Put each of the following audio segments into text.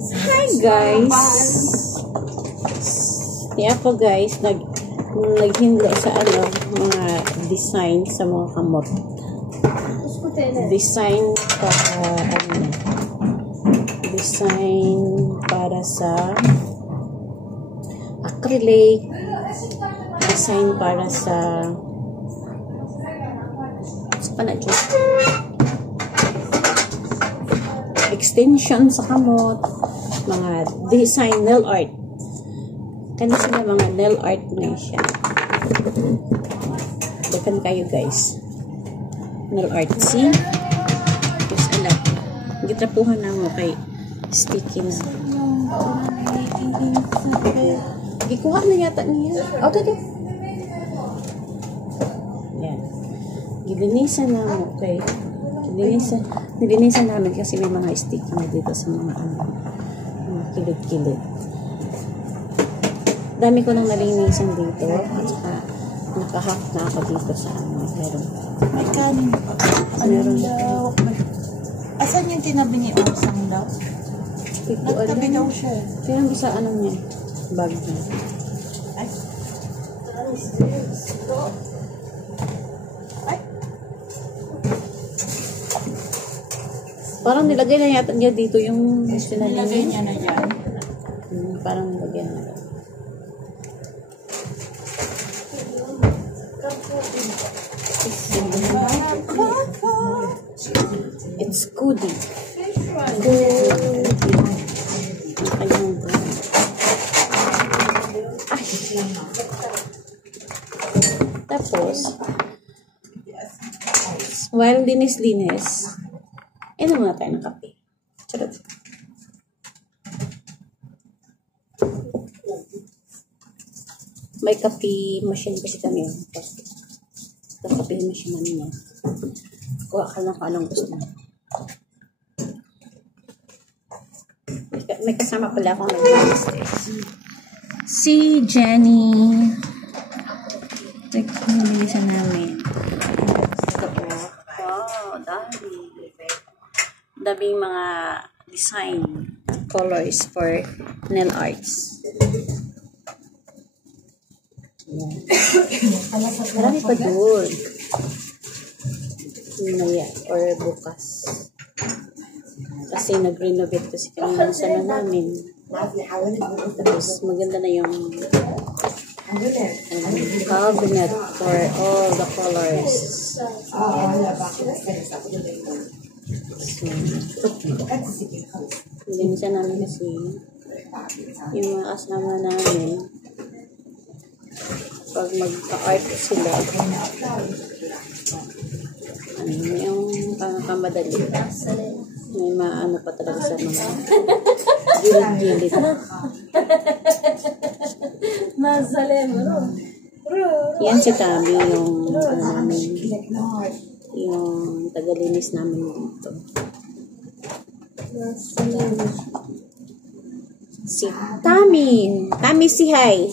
Hi guys! Kaya po guys, naghindo sa mga design sa mga kamot. Design para sa acrylic, design para sa extension sa kamot, mga design, nail art. Kaya sila mga nail art na siya. Bakan kayo guys. Nail art. See? Yes, alam. Gitrapuhan na mo kay sticky na. Gikuha na yata niya. Okay. Yan. Gilinisan na mo kay. Nilinisan namin kasi may mga sticky na dito sa mga kilid-kilid. Dami ko nang nalinisan dito at saka nakahack na ako dito sa meron. May kanin. Meron daw. Asan yung tinabi ni Osang daw? Nagtabi daw siya. Tinabi sa niya? Bag niya. Ay. Parang nilagay na yata niya dito yung nilagay niya na dyan. Parang nilagay na. It's goodie. Tapos, while linis-linis, inom muna tayo ng kape. Charot. May kape machine kasi kami. Kape machine niya. Kuha ka lang kung anong gusto mo. May kasama pala akong nag-linis. Si Jenny. Nag-linis namin. Wow, daming mga design colors for nail arts. Marami pa doon. Maya or bukas. Kasi nag-renovate kasi kami ng sana namin. Tapos maganda na yung cabinet for all the colors. Linisan namin kasi yung mga kasama namin pag mag-art sila yung pangkamadali may maano pa talaga sa mga gilid-gilid. Yan si Tabi yung tagalinis namin dito. Si Tami si hi.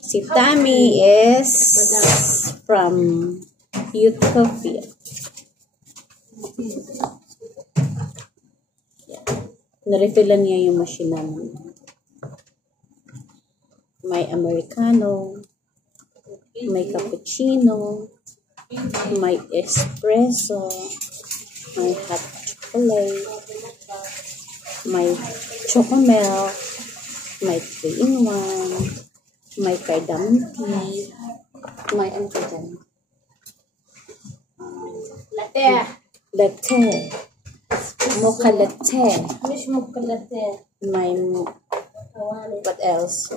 Si Tami is from Utopia. Narefillan niya yung machine namin. May Americano, may cappuccino, may espresso, may hot chocolate, may chocomilk, may 3-in-1, may cardamom tea, may ano pa dyan? Latte. Mocha latte. May what else?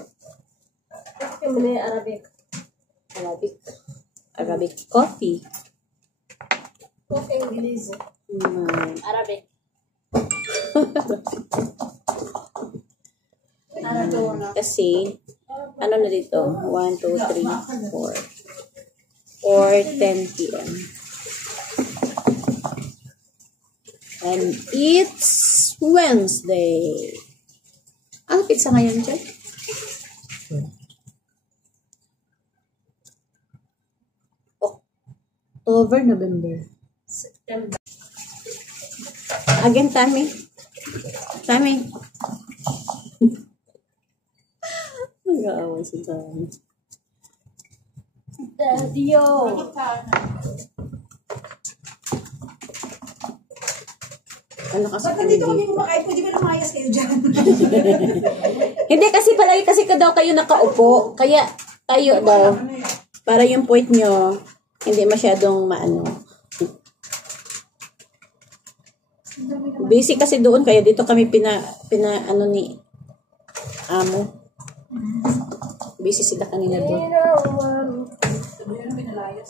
Arabic coffee. Arabic. Kasi ano na dito? 1, 2, 3, 4. 4:10 p.m. And it's Wednesday. Ano pizza ngayon, Jack? October, November. September. Again, Tami. Tami. Mag-aaway si Tami. Daddy-o. Ano kasi Ba't nandito kami kumakain? Pwede ba lumayas kayo dyan? Hindi kasi palagi kasi daw kayo nakaupo. Kaya tayo daw. Para yung point nyo, hindi masyadong maano. Busy kasi doon. Kaya dito kami pina ano ni amo. Busy sila kanina doon. Sabi yun ang pinalayas.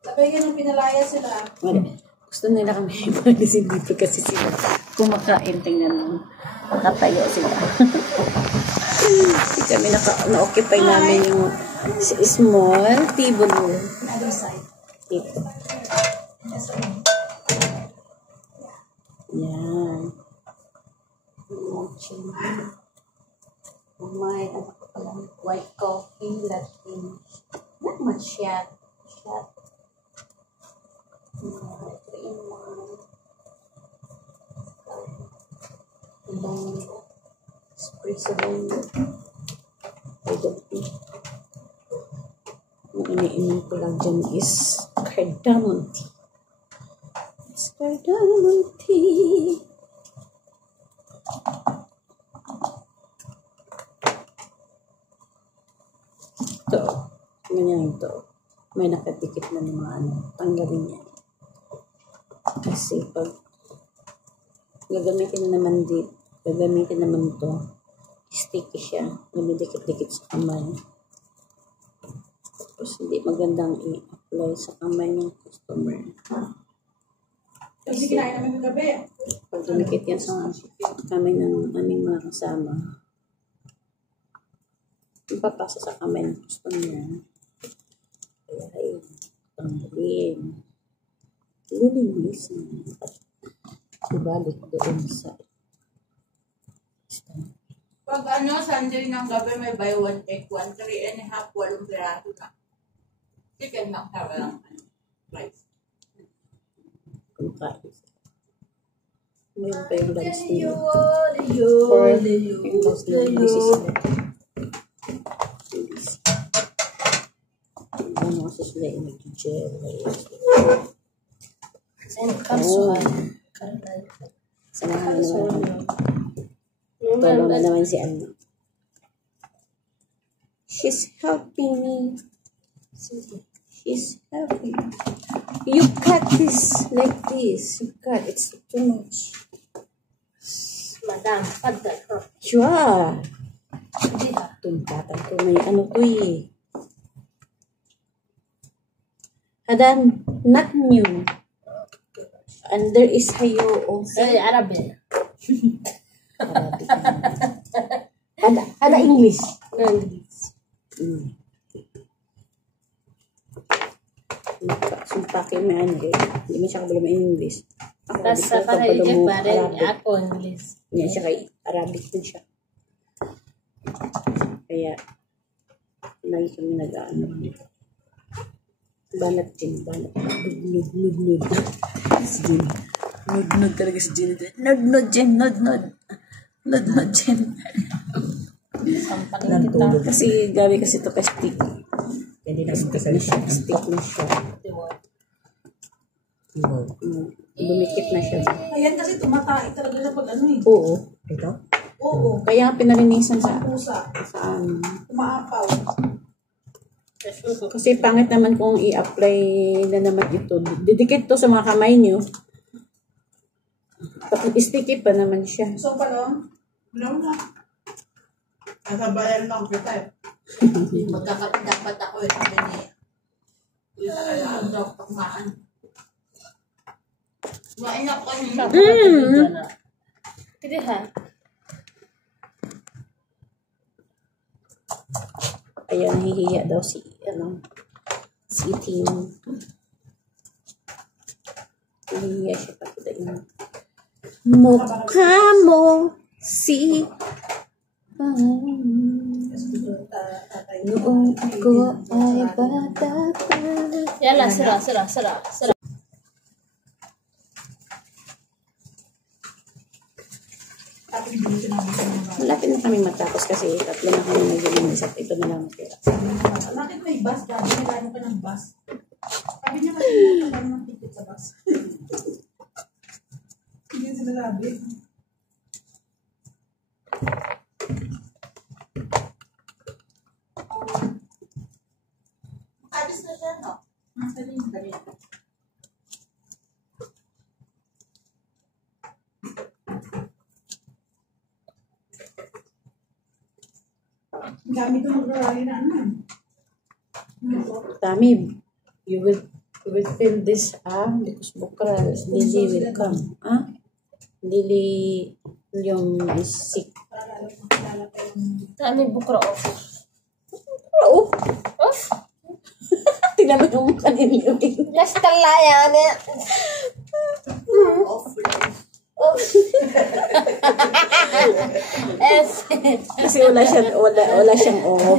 Sabi yun ang pinalayas sila. Wala. Gusto nila kami palisin dito kasi sila kumakain. Tingnan mo. Nakatayo sila. Kami na-occupy namin yung small table. Other side. Dito. Yan. May white coffee, Latin. Not much yet. Shot. 3-in-1. Espresso din. Idol tea. Ang iniinom ko lang dyan is cardamom tea. It's cardamom tea. Ito. Ganyan ito. May nakadikit na ng mga ano. Tanggalin niya. Kasi pag gagamitin naman to, sticky siya. Lumidikit-dikit sa kamay. Tapos hindi magandang i-apply sa kamay ng customer. Kasi kinain namin ng gabi. Pag dumikit yan sa kamay ng aming mga kasama, ipapasa sa kamay ng customer. Kaya ayun, tanggalin. Lulinis na. Ibalik doon sa Pag Sunday ng gabi may buy one take one, 3.5, 8 piraso na. Chicken na tawag lang. Rice. kumakain. Ngayon pa yung lunch nila. Or yung lunch nila. Busy sila. Busy. Ano kasi sila yung nag-gel. Samahan na naman. Tulong na naman si Anna. She's helping me. She's helping. You cut this like this. You cut. It's too much. Madam, cut that. Sure. Hindi ha. Tumpatan ko may ano to eh. Hadan, not new. And there is hayo also. Ay, Arabic. Arabic. Hada English. English. Sumpake may ano eh. Hindi mo siya kabalo may English. Ako, Tapos dito sa kabalo kanil mo pa rin Arabic. ako English. Yan siya kay Arabic din siya. Kaya, lagi kami nag-ano. Banat din, banat. Nud. Si Jin. Nud talaga si Jin. Nud, Jin, nud. Nud, Jin. Sampakin kita. Kasi gabi kasi ito kay stick. Hindi na magkasali siya. Stick na siya. Dumikit na siya. Ayan kasi tumatay talaga siya pag ano eh. Oo. Ito? Oo. Kaya nga pinalinisan sa Pusa. ano. Umaapaw. Kasi pangit naman kung i-apply na naman ito. Didikit to sa mga kamay nyo. Tapos sticky pa naman siya. So pala, wala na. Nasabayan lang kita eh. Magkakapit dapat ako eh. Sabi niya. Ang daw pagmaan. Kumain ako kanina. Hindi ha. Ayan, nahihiya daw si Tim. Nahihiya siya pakita yung mukha mo si noong ako ay bata pa. Yala, sira. akin, hindi ko sinabi sa mga bata. Malapit na kami matapos kasi tatlo na kami nag-iinis at ito na lang natira. Sabi ng bata, bakit may bus? Dati nagano ka ng bus. Sabi niya kasi nagkaroon ng ticket sa bus. Hindi yung sinasabi. Alis na siya, no? Nasa rin yung dali. Gamit ko mag-rally na ano. Tami, you will fill this because bukra Lily will come. Lily yung is sick. Tami bukra off. Oh! Off? Tingnan mo yung mukha ni Lily. Last kalaya na. Offline. Kasi wala siyang off.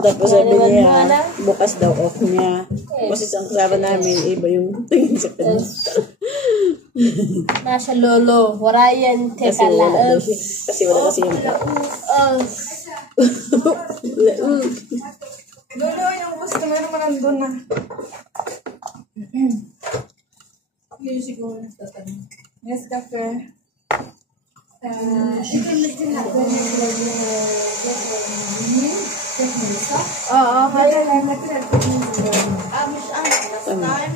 Tapos sabi niya, bukas daw off niya. Kasi isang kasama namin, iba yung tingin sa kanya. Nasa lolo, warayan, Kasi teka wala daw lang. siya. Kasi wala kasi yung Lolo, yung customer naman nandun na. Yun siguro nagtatanong. Yes, cafe. Ito na sinabi Oo, kaya lang Amis last time.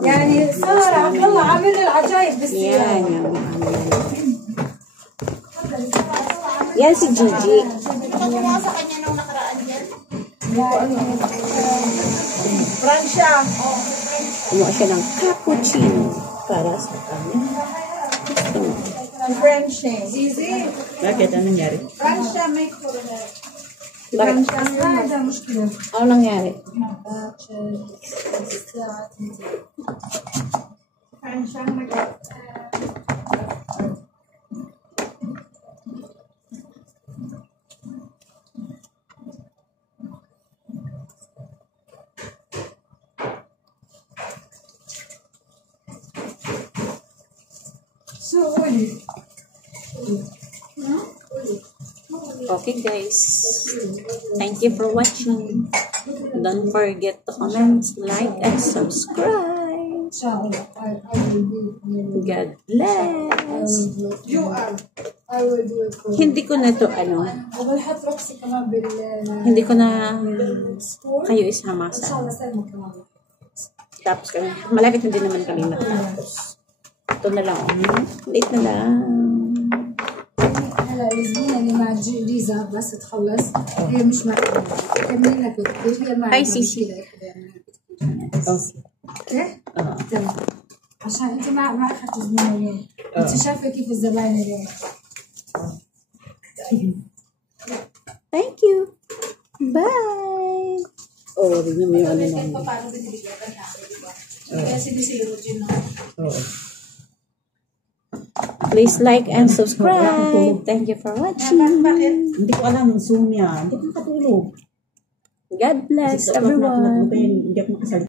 يعني سارة عبد الله عامل العجائب yan, بالسيارة. yan si Gigi. Ano ka gumawa sa kanya nung nakaraan yan? Francia. Kumuha siya ng cappuccino para sa kanya. French eh. Easy. Bakit? Anong nangyari? Francia may corona. Bakit? هذا مشكلة. Ano nangyari? Francia Okay guys, thank you for watching. Don't forget to comment, like, and subscribe. God bless. You are. I will do it for you. Hindi ko na to وبنحط روكسي كمان بال hindi ko na بالسكور. kayo ان isama شاء sa الله سلمى كمان. tapos kami. Malapit na din naman kami matapos. Ito na lang. Late na lang. هلا الزبونة اللي مع جيزة بس تخلص هي مش معقولة كملي لك هي مع Hi, Sisi. اوكي؟ تمام عشان انت ما اخذت زبونة اليوم انت شايفة كيف الزباين اليوم Thank you. Bye. Oh, rin mo yung ano namin. Paano binibigyan ka namin, di ba? Kaya sinisilutin na. Oo. Please like and subscribe. Thank you for watching. Hindi ko alam, Zoom yan. Hindi ko makatulog. God bless 6 o'clock na everyone. hindi ako makasalita.